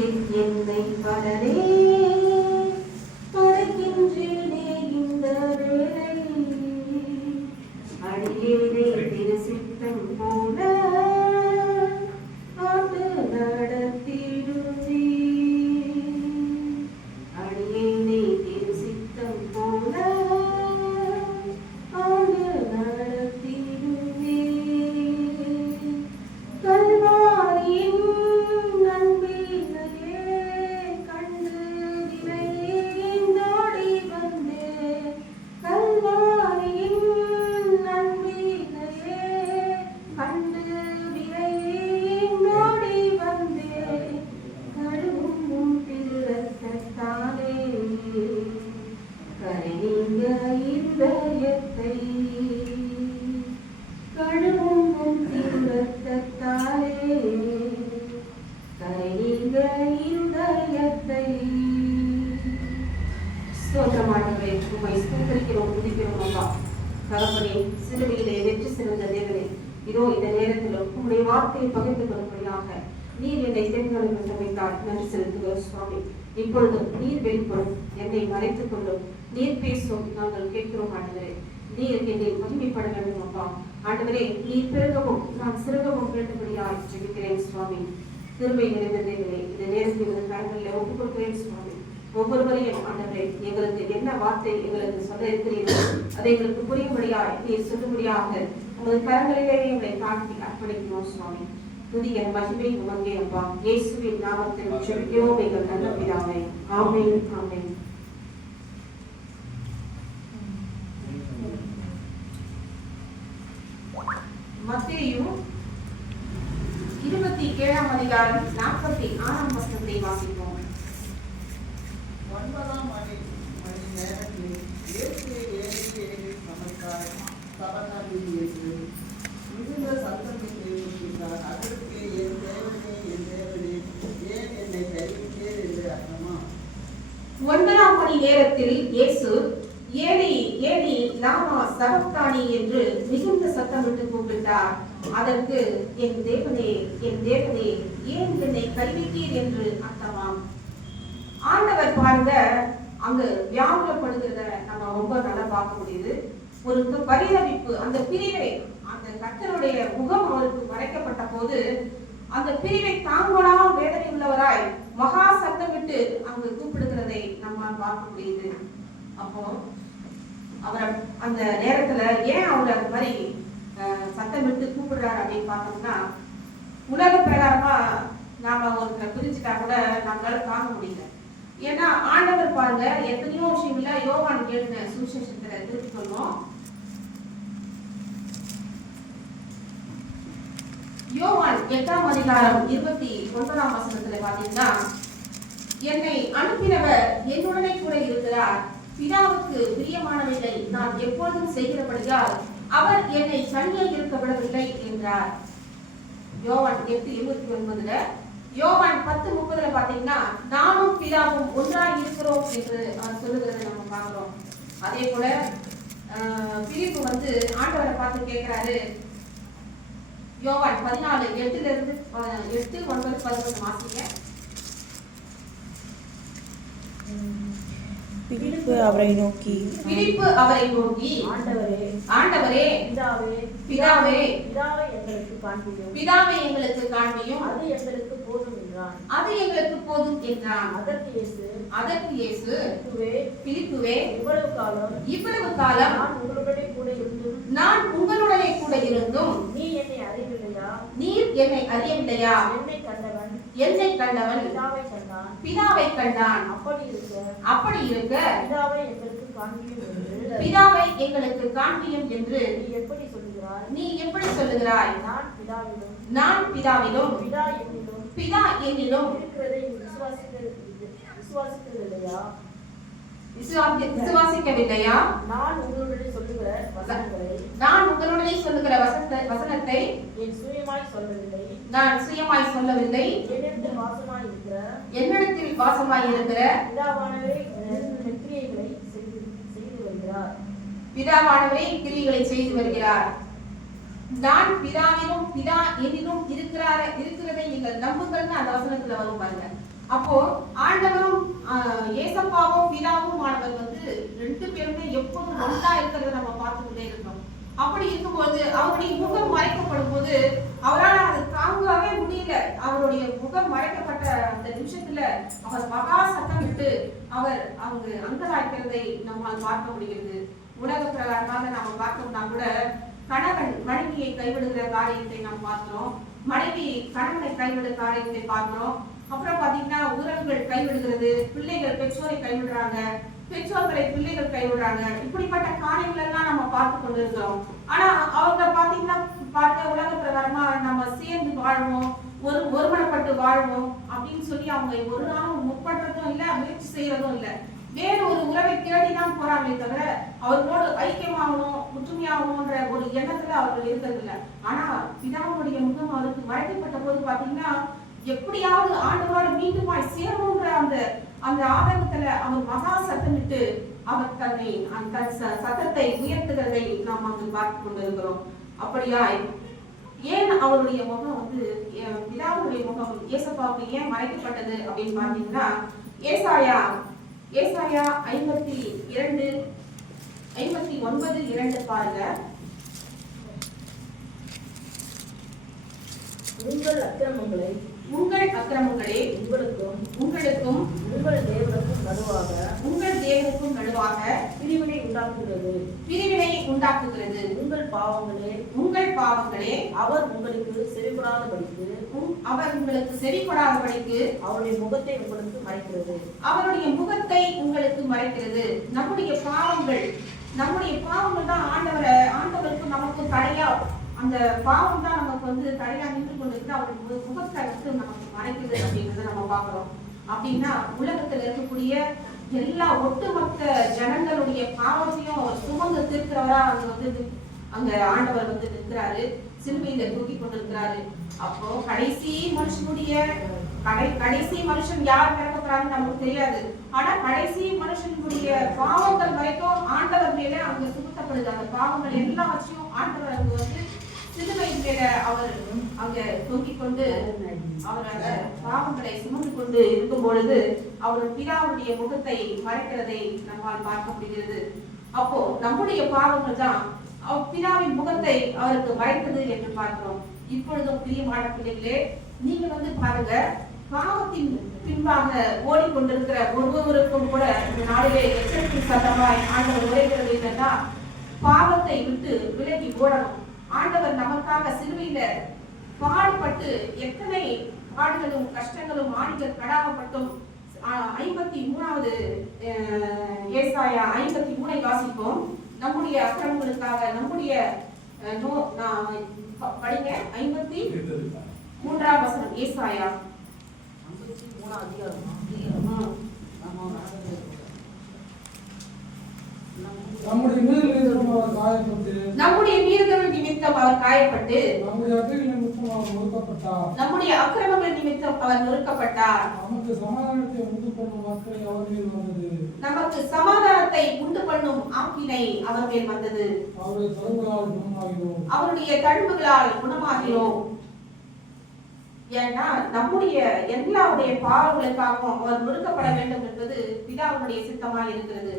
என்னை பலரே படைக்கின்றேனே இந்த வேளை அடியேனே திரு சித்தம் போல ஆண்டு நடத்திடுவே அடியேனே திரு சித்தம் போல ஆண்டு நடத்திடுவே கல்வாரியின் சிலுவையிலே வெற்றி சிறந்த தேவனே, இதோ இந்த நேரத்திலும் உங்களுடைய வார்த்தையை பகிர்ந்து கொள்ளும்படியாக நீர் என்னை தேர்ந்தெடுக்க சமைத்தால் நன்றி செலுத்துகிறோம் சுவாமி. இப்பொழுது நீர் வெளிப்படும், என்னை மறைத்துக் கொள்ளும், நீர் பேசும், நாங்கள் கேட்கிறோம் ஆண்டவரே. நீர் என்னை மகிமைப்பட வேண்டும் அப்பா. ஆண்டவரே, நீர் பெருகவும் நான் சிறுகவும் வேண்டும்படியாய் ஜெபிக்கிறேன் சுவாமி. திருமை நிறைந்த தேவனே, இந்த நேரத்தில் இந்த கரங்களில் ஒப்புக் கொடுக்கிறேன் சுவாமி. ஒவ்வொருவரையும் ஆண்டவரே, எங்களுக்கு என்ன வார்த்தை எங்களுக்கு சொல்ல இருக்கிறீர்கள் அதை எங்களுக்கு புரியும்படியாய் நீர் சொல்லும்படியாக உங்கள் கரங்களிலே எங்களை தாழ்த்தி அர்ப்பணிக்கிறோம் சுவாமி. துதிய மகிமை உமக்கே அப்பா. இயேசுவின் நாமத்தில் ஜெபிக்கிறோம் எங்கள் நல்ல பிதாவே. ஆமென், ஆமென். மத்தேயு 27ஆம் அதிகாரம் 46ஆம் வசனத்தை வாசிப்போம். 9ஆம் மணி நேரத்தில் இயேசு ஏழையை சமைத்தார். சபையில் இயேசு மிகுந்த சத்தத்தை கேட்டார். அதற்கு என் தேவனே ஏன் என்னை கைவிட்டீர் என்று அர்த்தமா? 9ஆம் மணி நேரத்தில் இயேசு ஏலி ஏலி லாமா சபக்தானி என்று மிகுந்த சத்தமிட்டு கூப்பிட்டார். அதற்கு என் தேவனே ஏன் என்னை கைவிட்டீர் என்று அர்த்தமாம். ஆண்டவர் பாருங்க, அங்கு வியாகுலப்படுகிறத நம்ம ரொம்ப நல்லா பார்க்க முடியுது. ஒரு பரிதவிப்பு, அந்த பிரிவை, அந்த கர்த்தருடைய முகம் அவருக்கு மறைக்கப்பட்ட போது அந்த பிரிவை தாங்கலாம் வேதனை உள்ளவராய் மகா சத்தமிட்டு அங்கு கூப்பிடுகிறதை நம்மால் பார்க்க முடியுது. அப்போ அவர் அந்த நேரத்துல ஏன் அவர் அந்த மாதிரி சத்தமிட்டு கூப்பிடுறாரு அப்படின்னு பார்த்தோம்னா, உலக பிரகாரமா நாம ஒருத்தரை பிரிச்சுட்டா கூட நம்மளால தாங்க முடியல. ஏன்னா ஆண்டவர் பாருங்க எத்தனையோ விஷயங்கள யோவான் எழுதின சுவிசேஷத்துல திருப்பி சொல்லுவோம். யோவான் 8ஆம் அதிகாரம் 29ஆம் வசனத்துல பாத்தீங்கன்னா, என்னை அனுப்பினவர் என்னுடனே கூட இருக்கிறார். பிதாவுக்கு பிரியமானவைகளை நான் எப்பொழுதும் செய்கிறபடியால் அவர் என்னை தனியாக இருக்க விடவில்லை என்றார். யோவான் 8:29. யோவான் 10:30 பாத்தீங்கன்னா, நானும் பிதாவும் ஒன்றாய் இருக்கிறோம் என்று சொல்லுகிறதை நம்ம பார்க்கிறோம். அதே போல பிலிப்பு ஆண்டவரை பார்த்து கேட்கிறாரு. யோவான் 14:8 8, 9, 11 வாசிங்க. பிலிப்பு அவரை நோக்கி ஆண்டவரே பிதாவே எங்களுக்கு காண்பியும், அது எங்களுக்கு போதும் என்றான். அதற்கு இயேசு பிலிப்புவே, இவ்வளவு காலம் நான் உங்களுடனே கூட இருந்தும் நீர் என்னை அறியவில்லையா? என்னை கண்டவன் பிதாவை கண்டான். அப்படி இருக்க பிதாவை எங்களுக்கு காண்பியும் என்று நீ எப்படி சொல்லுகிறாய்? நான் பிதாவிலும் பிதா என்னிலும் விசுவாசிக்கவில்லையா? நான் உங்களுடனே சொல்லுகிற வசனத்தை நான் சுயமாய் சொல்லவில்லை. என்னிடத்தில் வாசமாய் இருக்கிற பிதாவானவரே கிரியைகளை செய்து வருகிறார். நான் பிதாவிலும் பிதா என்னிலும் இருக்கிறதை நீங்கள் நம்புங்கள்னு அந்த வசனத்துல வரும் பாருங்க. அப்போ ஆண்டவரும் ஏசப்பாவும் பிதாவும் ஆனவர் வந்து ரெண்டு பேருமே எப்போதும் ஒன்றா இருக்கிறத நம்ம பார்த்துக்கிட்டே இருக்கோம். அப்படி இருக்கும்போது அவருடைய முகம் மறைக்கப்படும் போது அவரால் அதை தாங்கவே முடியல. அவருடைய முகம் மறைக்கப்பட்ட அந்த நிமிஷத்துல அவர் மகா சத்தமிட்டு அவர் அங்கு அங்கலாய்க்கிறதை நம்மால் பார்க்க முடிகிறது. உலக பிரகாரமாக நாம பார்த்தோம்னா கூட கணவன் மனைவியை கைவிடுகிற காரியத்தை நாம் பார்க்கிறோம், மனைவி கணவனை கைவிடுகிற காரியத்தை பார்க்கிறோம். அப்புறம் பாத்தீங்கன்னா உறவுகள் கைவிடுகிறது, பிள்ளைகள் பெற்றோரை கைவிடுறாங்க, பெற்றோர்களை பிள்ளைகள் கைவிடுறாங்க. இப்படிப்பட்ட காரியங்கள் எல்லாம் நம்ம பார்த்து கொண்டு இருக்கிறோம். ஆனா அவங்க பாத்தீங்கன்னா பார்க்க உலக பிரகாரமா நம்ம சேர்ந்து வாழ்வோம், ஒருமனப்பட்டு வாழ்வோம் அப்படின்னு சொல்லி அவங்க ஒரு நாளும் முற்படுறதும் இல்லை, முயற்சி செய்யறதும் இல்லை. வேறு ஒரு உறவை தேடிதான் போறாங்களே தவிர அவர்களோடு ஐக்கியமாகணும் ஒற்றுமையாகணும்ன்ற ஒரு எண்ணத்துல அவர்கள் இருக்கிறது இல்லை. ஆனா பிதாவுடைய முகம் அவருக்கு மறைக்கப்பட்ட போது பாத்தீங்கன்னா எப்படியாவது ஆண்டவரோடு மீண்டுமாய் சேரணும்ன்ற அந்த ஆதங்கத்துல அவர் மகா சத்தமிட்டு அவர் தன்னை அந்த சத்தத்தை உயர்த்துகிறதை நாம் அங்கு பார்த்து கொண்டிருக்கிறோம். அப்படியா ஏன் அவருடைய முகம் வந்து பிதாவுடைய முகம் ஏசப்பாவுக்கு ஏன் மறைக்கப்பட்டது அப்படின்னு பாத்தீங்கன்னா ஏசாயா 52:59 பாருங்க. உங்கள் அக்கிரமங்களே உங்களுக்கும் உங்கள் தேவனுக்கும் நடுவாக பிரிவினை உண்டாக்குகிறது. உங்கள் பாவங்களே அவர் உங்களுக்கு செவிப்படாதபடிக்கு அவருடைய முகத்தை உங்களுக்கு மறைக்கிறது. நம்முடைய பாவங்கள் தான் ஆண்டவருக்கு நமக்கு தடையா, அந்த பாவம் தான் நமக்கு வந்து தடையா நின்று கொண்டிருக்கு. அவருடைய முகத்தை வந்து நமக்கு மறைக்கிறது அப்படிங்கறத நம்ம பாக்குறோம். அப்படின்னா உலகத்துல இருக்கக்கூடிய எல்லா ஒட்டுமொத்த ஜனங்களுடைய பாவத்தையும் அவர் சுமந்து தீர்க்கிறவரா அங்க ஆண்டவர் வந்து நிற்கிறாரு, சிலுவையில தூக்கி கொண்டிருக்கிறாரு. அப்போ கடைசி மனுஷன் யார் பிறக்கிறான்னு நமக்கு தெரியாது. ஆனா கடைசி மனுஷனுடைய பாவங்கள் வரைக்கும் ஆண்டவர் மேல அங்க சுமத்தப்படுது. அந்த பாவங்கள் எல்லாவற்றையும் ஆண்டவர் அங்க வந்து சிலுவை மேல அவர் அங்க தூக்கிக் கொண்டு அவர் அந்த பாவங்களை சுமந்து கொண்டு இருக்கும் பொழுது அவர் பிதாவுடைய முகத்தை மறைக்கிறதை நம்மால் பார்க்க முடிகிறது. அப்போ நம்முடைய பாவங்கள் தான் பிதாவின் முகத்தை அவருக்கு மறைத்தது என்று பார்க்கிறோம். இப்பொழுதும் பிரியமான பிள்ளைகளே, நீங்க வந்து பாருங்க, பாவத்தின் பின்பாக ஓடிக்கொண்டிருக்கிற ஒருவருக்கும் கூட இந்த நாளிலே எச்சரிக்கை சத்தமாய் ஆண்டவர் உரைக்கிறது என்னன்னா, பாவத்தை விட்டு விலகி ஓடணும். ஆண்டவர் நமக்காக சிலுவையில பாடுபட்டு எத்தனை பாடுகளும் கஷ்டங்களும் ஆணிகள் கடாகப்பட்டும் 53வது ஏசாயா 53 வாசிப்போம். நம்முடைய அக்கிரமங்களுக்காக நம்முடைய படிங்க 53 வசனம் ஏசாயா 53 நம்முடைய மீறுதல் நிமித்தம் அவர் காயப்பட்டு நம்முடைய அக்கிரமங்கள் நிமித்தம் அவர் நொறுக்கப்பட்டார். நமக்கு சமாதானத்தை உண்டு பண்ணும் ஆக்கினை அவர் மேல் வந்தது. அவருடைய தழும்புகளால் குணமாகிறோம். ஏன்னா நம்முடைய எல்லாருடைய பாவங்களுக்காகவும் அவர் நொறுக்கப்பட வேண்டும் என்பது பிதாவுடைய சித்தமாக இருக்கிறது.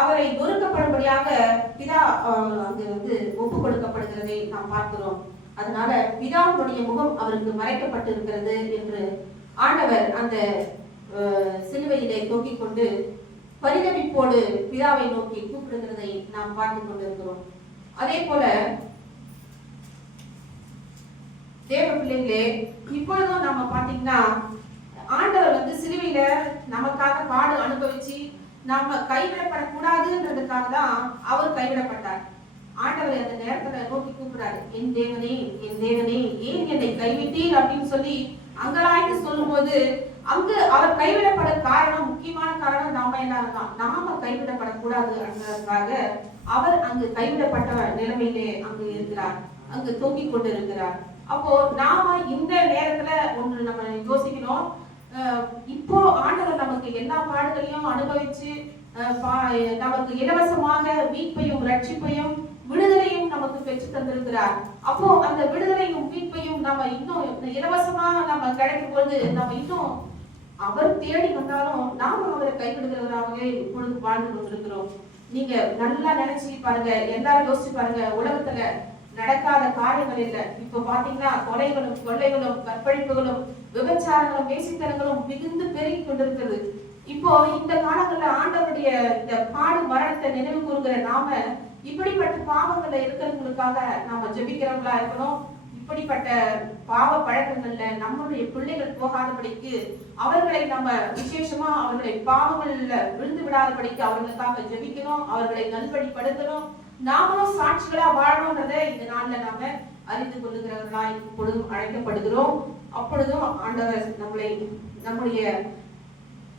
அவரை நொறுக்கப்படும்படியாக பிதா அங்கு வந்து ஒப்பு கொடுக்கப்படுகிறதை நாம் பார்க்கிறோம். அதனால பிதாவுடைய முகம் அவருக்கு மறைக்கப்பட்டு இருக்கிறது என்று ஆண்டவர் அந்த சிலுவையிலே தூக்கிக் கொண்டு பரிதவிப்போடு பிதாவை நோக்கி கூப்பிடுகிறதை நாம் பார்த்து கொண்டிருக்கிறோம். அதே போல தேவ பிள்ளைகளே, இப்பொழுதும் நாம பாத்தீங்கன்னா ஆண்டவர் வந்து சிலுவையில நமக்காக பாடு அனுபவிச்சு நாம கைவிடப்படக்கூடாதுன்றதுக்காக தான் அவர் கைவிடப்பட்டார். ஆண்டவர் அந்த நேரத்துல நோக்கி கூப்பிடுறாரு, என் தேவனே ஏன் என்னை கைவிட்டீர் அப்படின்னு சொல்லி அங்கலாய்த்து சொல்லும் போது அங்கு அவர் கைவிடப்பட காரணம், முக்கியமான காரணம் நாம எல்லாரும் தான். நாம கைவிடப்படக்கூடாது என்பதற்காக அவர் அங்கு கைவிடப்பட்ட நிலைமையிலே அங்கு இருக்கிறார், அங்கு தூங்கிக் கொண்டு இருக்கிறார். அப்போ நாம இந்த நேரத்துல ஒன்று நம்ம யோசிக்கணும். இப்போ ஆண்டவர் நமக்கு எல்லா பாடுகளையும் அனுபவிச்சு நமக்கு இலவசமாக மீட்பையும் ரட்சிப்பையும் விடுதலையும் நமக்கு பெற்று தந்திருக்கிறார். அப்போ அந்த விடுதலையும் மீட்பையும் நம்ம இன்னும் இலவசமா நம்ம கிடைக்கும் பொழுது நம்ம இன்னும் அவர் தேடி வந்தாலும் நாம அவரை கைவிடுகிறவராகவே இப்பொழுது வாழ்ந்து கொண்டிருக்கிறோம். நீங்க நல்லா நினைச்சு பாருங்க, எல்லாரும் யோசிச்சு பாருங்க, உலகத்துல நடக்காத காரியங்கள் இல்லை. இப்ப பாத்தீங்கன்னா கொலைகளும் கொள்ளைகளும் கற்பழிப்புகளும் விபச்சாரங்களும் வேசித்தனங்களும் மிகுந்து பெருகி கொண்டிருக்கிறது. இப்போ இந்த காலங்கள்ல ஆண்டவருடைய இந்த பாடு மரணத்தை நினைவு கூறுகிற நாம இப்படிப்பட்ட பாவங்கள்ல இருக்கிறவங்களுக்காக நாம ஜெபிக்கிறவங்களா இருக்கணும். இப்படிப்பட்ட பாவ பழக்கங்கள்ல நம்மளுடைய பிள்ளைகள் போகாதபடிக்கு அவர்களை நம்ம விசேஷமா அவர்களை பாவங்கள்ல விழுந்து விடாதபடிக்கு அவர்களுக்காக ஜெபிக்கணும், அவர்களை நல்வழிப்படுத்தணும். நாமளும் சாட்சிகளா வாழணும்ன்றதை இந்த நாள்ல நாம அறிந்து கொள்ளுகிறவர்களாய் இப்பொழுதும் அழைக்கப்படுகிறோம். அப்பொழுதும் ஆண்டவர்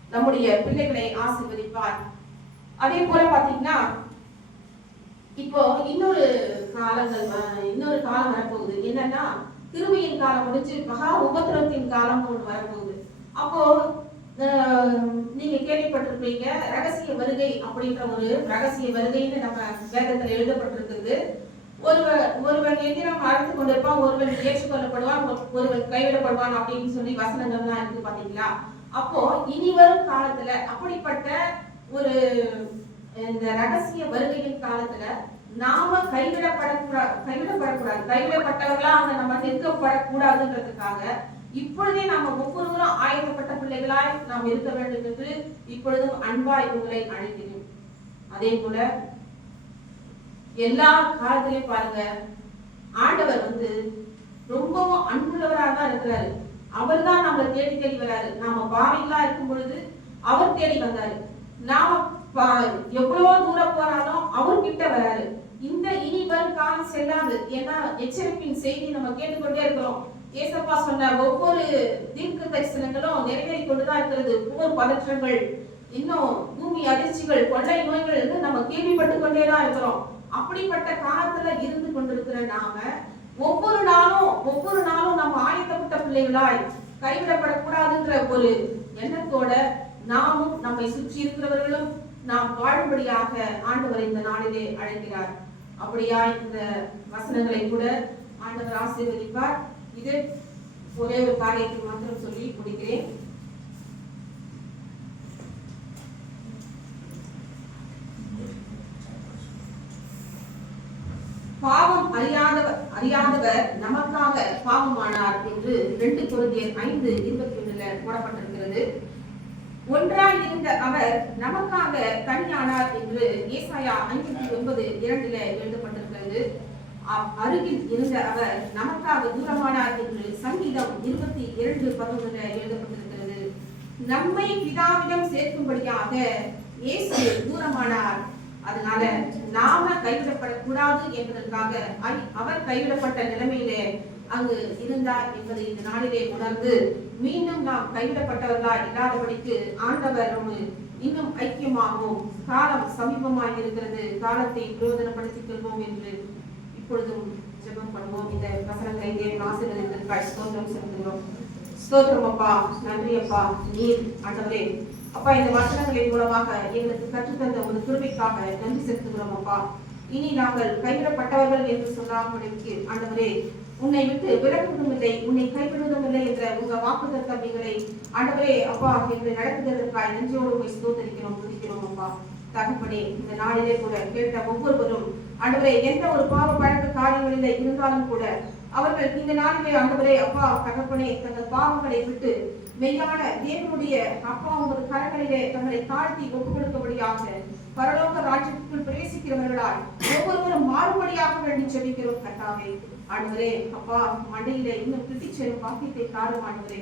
நம்முடைய பிள்ளைகளை ஆசீர்வதிப்பார். அதே போல பாத்தீங்கன்னா இப்போ இன்னொரு காலம் வரப்போகுது. என்னன்னா கிருபையின் காலம் முடிஞ்சு மகா உபத்திரவத்தின் காலம் ஒன்று வரப்போகுது. அப்போ நீங்க கேள்விப்பட்டிருப்பீங்க, ரகசிய வருகை அப்படின்ற ஒரு ரகசிய வருகைன்னு நம்ம வேதத்துல எழுதப்பட்டிருக்கிறது. ஒருவன் எதிரம் அழைத்து கொண்டிருப்பான், ஒருவன் ஏற்றுக்கொள்ளப்படுவான், ஒருவன் கைவிடப்படுவான் அப்படின்னு சொல்லி வசனங்கள்லாம் இருக்கு பாத்தீங்களா. அப்போ இனி வரும் காலத்துல அப்படிப்பட்ட ஒரு இந்த ரகசிய வருகையின் காலத்துல நாம கைவிடப்படக்கூடாது, கைவிடப்பட்டவர்களா அங்க நம்ம நிற்கப்படக்கூடாதுன்றதுக்காக இப்பொழுதே நாம ஒவ்வொருவரும் ஆயத்தப்பட்ட பிள்ளைகளாய் நாம் இருக்க வேண்டும் என்று இப்பொழுதும் அன்பாய் உங்களை அழைக்கிறேன். அதே போல எல்லா காலத்திலையும் பாருங்க, ஆண்டவர் ரொம்பவும் அன்புள்ளவராக தான் இருக்கிறாரு. அவர் தான் நம்மளை தேடி தேடி வராரு. நாம பாவிகளா இருக்கும் பொழுது அவர் தேடி வந்தாரு. நாம எவ்வளவு தூரம் போனாலும் அவர் கிட்ட வராரு. இந்த இனி வரும் காலம் செல்லாது. ஏன்னா எச்சரிப்பின் செய்தி நம்ம கேட்டுக்கொண்டே இருக்கிறோம். ஏசப்பா சொன்ன ஒவ்வொரு தீர்க்க தரிசனங்களும் நிறைவேறி கொண்டுதான் இருக்கிறது. போர் பதற்றங்கள், இன்னும் பூமி அதிர்ச்சிகள், கொள்ளை நோய்கள் நம்ம கேள்விப்பட்டு கொண்டேதான் இருக்கிறோம். அப்படிப்பட்ட காலத்துல இருந்து கொண்டிருக்கிற நாம ஒவ்வொரு நாளும் நம்ம ஆயத்தப்பட்ட பிள்ளைகளாய் கைவிடப்படக்கூடாதுன்ற ஒரு எண்ணத்தோட நாமும் நம்மை சுற்றி இருக்கிறவர்களும் நாம் வாழும்படியாக ஆண்டவர் இந்த நாளிலே அழைக்கிறார். அப்படியா இந்த வசனங்களை கூட ஆண்டவர் ஆசீர்வதிப்பார். இது ஒரே ஒரு காரியத்தை மாத்திரம் சொல்லி முடிக்கிறேன். பாவம் அறியாதவர் நமக்காக பாவமானார் என்று 2 கொரிந்தியர் 5:21 போடப்பட்டிருக்கிறது. ஒன்றாய் இருந்த அவர் நமக்காக தனியானார் என்று ஏசாயா 59:2 எழுதப்பட்டிருக்கிறது. அருகில் இருந்த அவர் நமக்காக தூரமானார் என்று சங்கீதம் 22:11 எழுதப்பட்டிருக்கிறது. நம்மை பிதாவிடம் சேர்க்கும்படியாக இயேசு தூரமானார். அதனால நாம கைவிடப்படக்கூடாது என்பதற்காக அவர் கைவிடப்பட்ட நிலைமையிலே அங்கு இருந்தார் என்பதை இந்த நாளிலே உணர்ந்து மீண்டும் நாம் கைவிடப்பட்டவர்களா இல்லாதபடிக்கு ஆண்டவர் இன்னும் ஐக்கியமாகவும் காலம் சமீபமாக இருக்கிறது, காலத்தை பிரயோஜனப்படுத்திக் கொள்வோம் என்று இப்பொழுதும் ஜெபம் பண்ணுவோம். இந்த வசனங்களை தேவன் ஆசீர்வதித்திருக்காய் ஸ்தோத்திரம் செலுத்துகிறோம். ஸ்தோத்திரம் அப்பா, நன்றி அப்பா. நீர் ஆண்டவரே அப்பா இந்த வசனங்களின் மூலமாக எங்களுக்கு கற்றுத்தந்த ஒரு கிருபைக்காக நன்றி செலுத்துகிறோம் அப்பா. இனி நாங்கள் கைவிடப்பட்டவர்கள் என்று சொல்லாமலுக்கு ஆண்டவரே உன்னை விட்டு விலகுவதும் இல்லை, உன்னை கைவிடுவதும் இல்லை என்ற உங்க வாக்குத்தத்தங்களை ஆண்டவரே அப்பா எங்களை நடத்துவதற்காக நன்றியோடு உண்மை ஸ்தோத்திரிக்கிறோம், துதிக்கிறோம் அப்பா. தகப்பனே இந்த நாளிலே கூட கேட்ட ஒவ்வொருவரும் ஆண்டவரே எந்த ஒரு பாவ பழக்க காரியங்களிலே இருந்தாலும் கூட அவர்கள் இந்த நாளிலே ஆண்டவரே அப்பா தகப்பனே தங்கள் பாவங்களை விட்டு மெய்யான தேவனுடைய அப்பா உங்கள் கரங்களிலே தங்களை தாழ்த்தி ஒப்புக் கொடுக்கபடியாக பரலோக ராஜ்யத்துக்குள் பிரவேசிக்கிறவர்களால் ஒவ்வொருவரும் மாறுபடியாக வேண்டி ஜெபிக்கிறோம் கர்த்தாவே. ஆண்டவரே அப்பா மண்டையிலே இன்னும் கிட்டிச் செல்லும் பாக்கியத்தை காரும் ஆண்டவரே.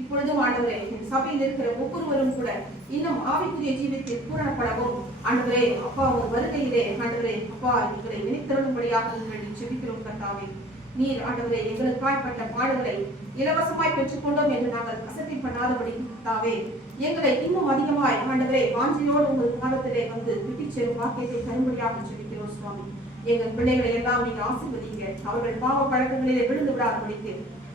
இப்பொழுதும் ஆண்டவரே சபையில் இருக்கிற ஒவ்வொருவரும் கூட இன்னும் ஆவிக்குரிய ஜீவித்தில் பூரணப்படவும் ஆண்டவரே அப்பா ஒரு வருகையிலே ஆண்டவரே அப்பா எங்களை நினைத்தருளும்படியாக வேண்டி ஜெபிக்கிறோம் கர்த்தாவே. நீர் ஆண்டவரே எங்களுக்காய்ப்பட்ட பாடுகளை இலவசமாய் பெற்றுக்கொண்டோம் என்று நாங்கள் அசட்டை பண்ணாதபடி கர்த்தாவே எங்களை இன்னும் அதிகமாய் ஆண்டவரே வாஞ்சியோடு உங்கள் காலத்திலே விட்டுச் செல்லும் வாக்கியத்தை தரும்படியாக ஜெபிக்கிறோம் சுவாமி. எங்கள் பிள்ளைகளை எல்லாம் நீங்க ஆசீர்வதிங்க, அவர்கள் பாவ பழக்கங்களிலே விழுந்து விடாதபடிக்கு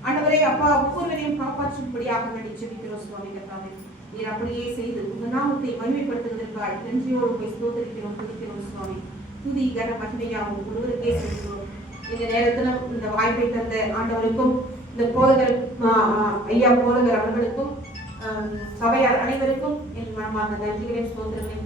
ஆண்டவரே அப்பா ஒவ்வொருவரையும் காப்பாற்றும்படியாக வேண்டி ஜெபிக்கிறோம் சுவாமி கர்த்தாவே. நீர் அப்படியே செய்து உங்க நாமத்தை மகிமைப்படுத்துவதற்காக நன்றியோடு போய் ஸ்தோத்திரிக்கிறோம், துதிக்கிறோம் சுவாமி. துதி கன மகிமையாகவும் ஒருவருக்கே செலுத்துகிறோம். இந்த நேரத்துல இந்த வாய்ப்பை தந்த ஆண்டவருக்கும் இந்த போதகர் ஐயா போதகர் அவர்களுக்கும் சபையார் அனைவருக்கும் என் மனமார்ந்த நன்றிகளை ஸ்தோத்திரங்களை